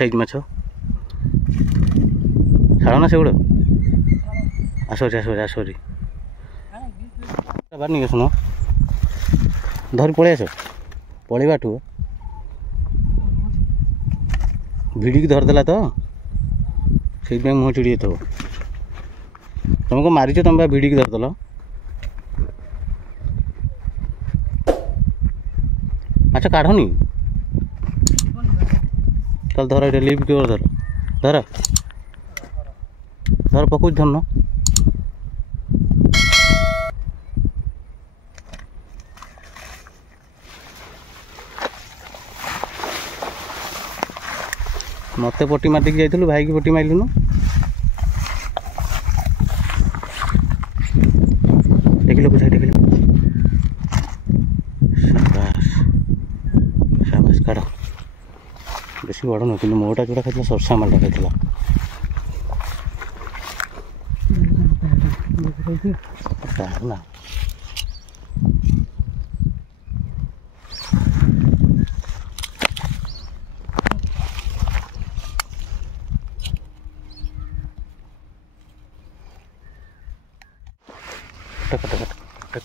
Size माछ छाड़ ना से गुड़ आसरी आसरी आसरी बार नहीं शुण धरी पलि आस पलैबाठू भिड़ी धरदेला तो से मुँह चिड़ी जाइए तुम को मारिच तुम भिड़ी धरदेल माछ काढ़नी चल धर ये लिप क्योर धर धर धर पकड़ धरन मत पटी मातिक जाइलु भाई की पटी मारिलुनु देखिल बुझाई देखिल शाबाश शाबाश काढ़ बेसी बड़ नुह कि मोटा जोड़ा खाई सरसा मालटा खाई ना टक टक टक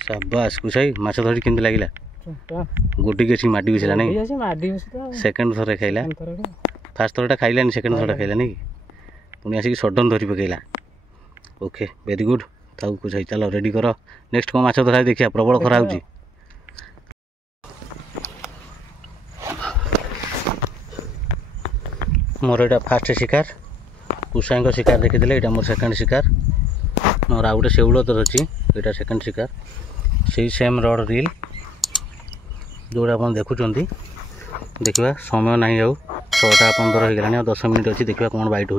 शाबाश कुसाई माछ धरी केमती लागिला गोटी के माटी घुसला नहीं सेकंड थरे खाइला फास्ट थरटा खाइलानी सेकंड थरटा खाइलानी पुणी आसिक सडन धरी पकेला ओके वेरी गुड ताऊ कुसाई चलो रेडी कर नेक्स्ट कौन माछ धरा देखिया प्रबल खरा होची मोर एटा फास्ट शिकार कुसाई को शिकार देखीदे यहाँ मोर सेकेंड शिकार मोर आउ गोटे शेउल तो अच्छी यहाँ सेकेंड शिकार से सेम रड रील जोड़ा आप देखुं देखा समय ना आउ 6टा 15 हो गलानी 10 मिनट अच्छी देखा कौन बैट हो।